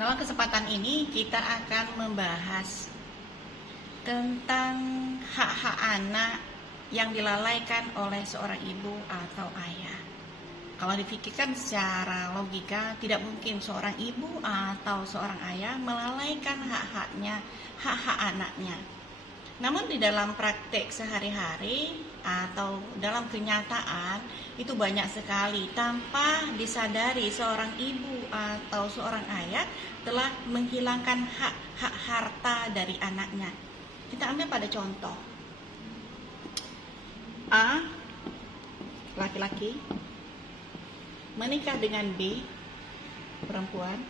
Dalam kesempatan ini kita akan membahas tentang hak-hak anak yang dilalaikan oleh seorang ibu atau ayah. Kalau dipikirkan secara logika, tidak mungkin seorang ibu atau seorang ayah melalaikan hak-hak anaknya. Namun di dalam praktek sehari-hari atau dalam kenyataan itu banyak sekali tanpa disadari seorang ibu atau seorang ayah telah menghilangkan hak harta dari anaknya. Kita ambil pada contoh. A, laki-laki, menikah dengan B, perempuan.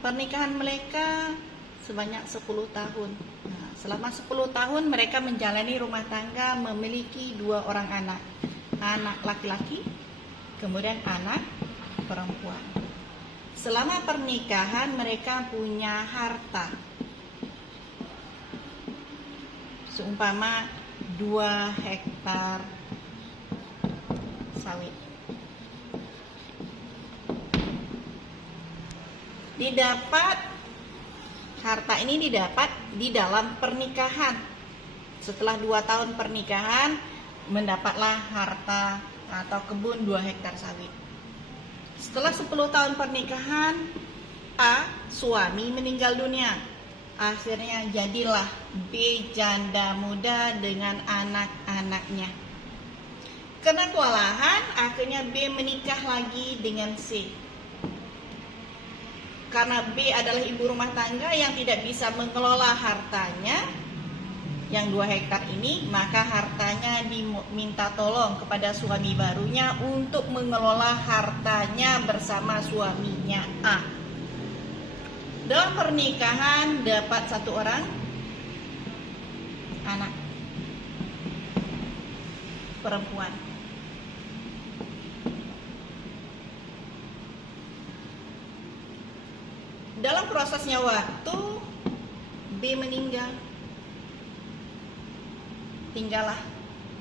Pernikahan mereka sebanyak 10 tahun. Nah, selama 10 tahun mereka menjalani rumah tangga, memiliki 2 orang anak. Anak laki-laki, kemudian anak perempuan. Selama pernikahan mereka punya harta. Seumpama 2 hektar sawit. Harta ini didapat di dalam pernikahan. Setelah 2 tahun pernikahan, mendapatlah harta atau kebun 2 hektar sawit. Setelah 10 tahun pernikahan, A, suami meninggal dunia. Akhirnya jadilah B janda muda dengan anak-anaknya. Karena kewalahan, akhirnya B menikah lagi dengan C. Karena B adalah ibu rumah tangga yang tidak bisa mengelola hartanya yang 2 hektar ini, maka hartanya diminta tolong kepada suami barunya untuk mengelola hartanya bersama suaminya A. Dalam pernikahan dapat 1 orang anak perempuan. Dalam prosesnya waktu, B meninggal. Tinggallah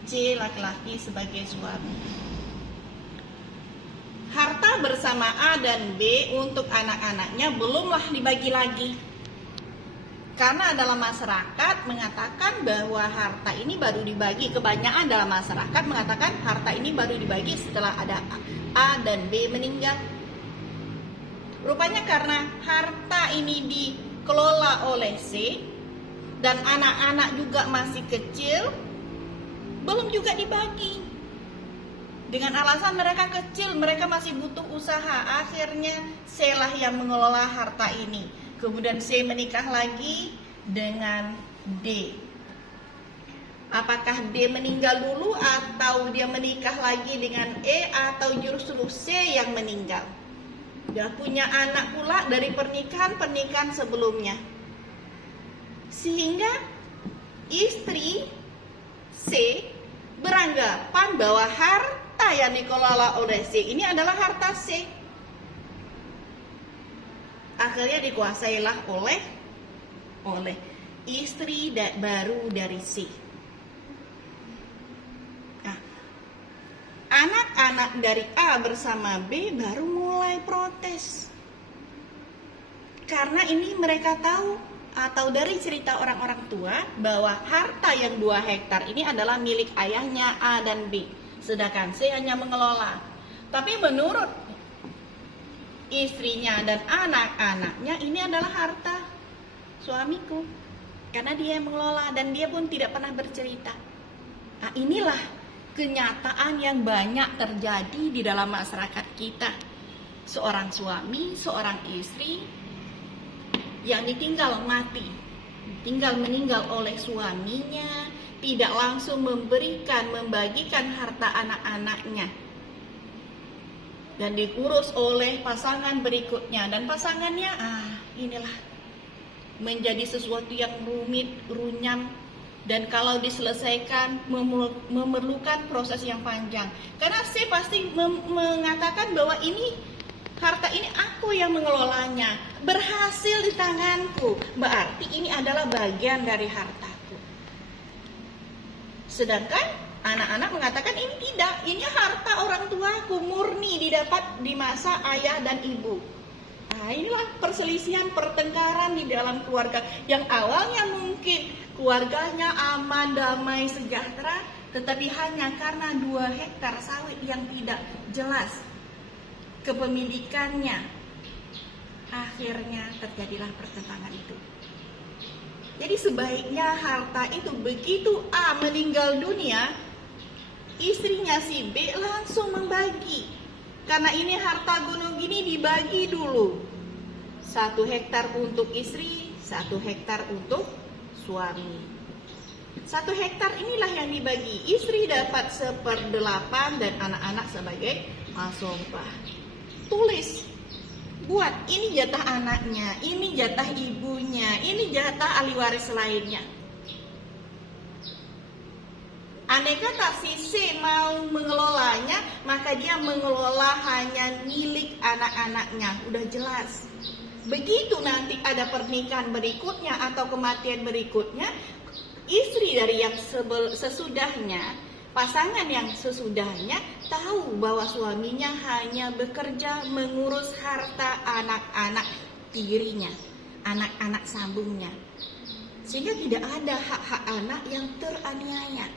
C laki-laki sebagai suami. Harta bersama A dan B untuk anak-anaknya belumlah dibagi lagi. Karena dalam masyarakat mengatakan bahwa harta ini baru dibagi, kebanyakan dalam masyarakat mengatakan harta ini baru dibagi setelah ada A dan B meninggal. Rupanya karena harta ini dikelola oleh C dan anak-anak juga masih kecil, belum juga dibagi. Dengan alasan mereka kecil, mereka masih butuh usaha. Akhirnya C lah yang mengelola harta ini. Kemudian C menikah lagi dengan D. Apakah D meninggal dulu atau dia menikah lagi dengan E atau justru C yang meninggal? Dia punya anak pula dari pernikahan sebelumnya. Sehingga istri C beranggapan bahwa harta yang dikelola oleh C ini adalah harta C. Akhirnya dikuasailah oleh istri baru dari C. Nah, anak-anak dari A bersama B baru mulai protes. Karena ini mereka tahu atau dari cerita orang-orang tua bahwa harta yang 2 hektar ini adalah milik ayahnya A dan B, sedangkan C hanya mengelola. Tapi menurut istrinya dan anak-anaknya ini adalah harta suamiku, karena dia yang mengelola dan dia pun tidak pernah bercerita. Nah, inilah kenyataan yang banyak terjadi di dalam masyarakat kita. Seorang suami, seorang istri yang ditinggal meninggal oleh suaminya, tidak langsung membagikan harta anak-anaknya, dan diurus oleh pasangan berikutnya. Dan pasangannya, inilah menjadi sesuatu yang rumit, runyam, dan kalau diselesaikan memerlukan proses yang panjang. Karena saya pasti mengatakan bahwa harta ini aku yang mengelolanya, berhasil di tanganku, berarti ini adalah bagian dari hartaku. Sedangkan anak-anak mengatakan ini tidak, ini harta orang tuaku, murni didapat di masa ayah dan ibu. Nah, inilah perselisihan, pertengkaran di dalam keluarga yang awalnya mungkin keluarganya aman, damai, sejahtera, tetapi hanya karena 2 hektar sawit yang tidak jelas kepemilikannya, akhirnya terjadilah pertentangan itu. Jadi sebaiknya harta itu begitu A meninggal dunia, istrinya si B langsung membagi. Karena ini harta gunung gini dibagi dulu. 1 hektar untuk istri, 1 hektar untuk suami. 1 hektar inilah yang dibagi. Istri dapat 1/8 dan anak-anak sebagai asobah. Tulis, buat, ini jatah anaknya, ini jatah ibunya, ini jatah ahli waris lainnya. Andai kata si C mau mengelolanya, maka dia mengelola hanya milik anak-anaknya, udah jelas. Begitu nanti ada pernikahan berikutnya atau kematian berikutnya, istri dari yang sesudahnya, pasangan yang sesudahnya tahu bahwa suaminya hanya bekerja mengurus harta anak-anak tirinya, anak-anak sambungnya. Sehingga tidak ada hak-hak anak yang teraniaya.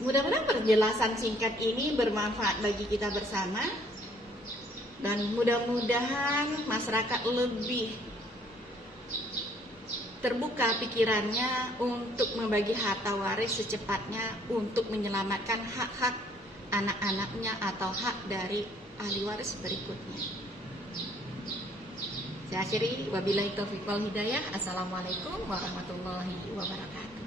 Mudah-mudahan penjelasan singkat ini bermanfaat bagi kita bersama, dan mudah-mudahan masyarakat lebih terbuka pikirannya untuk membagi harta waris secepatnya untuk menyelamatkan hak-hak anak-anaknya atau hak dari ahli waris berikutnya. Saya akhiri, wabillahi taufiq wal hidayah. Assalamualaikum warahmatullahi wabarakatuh.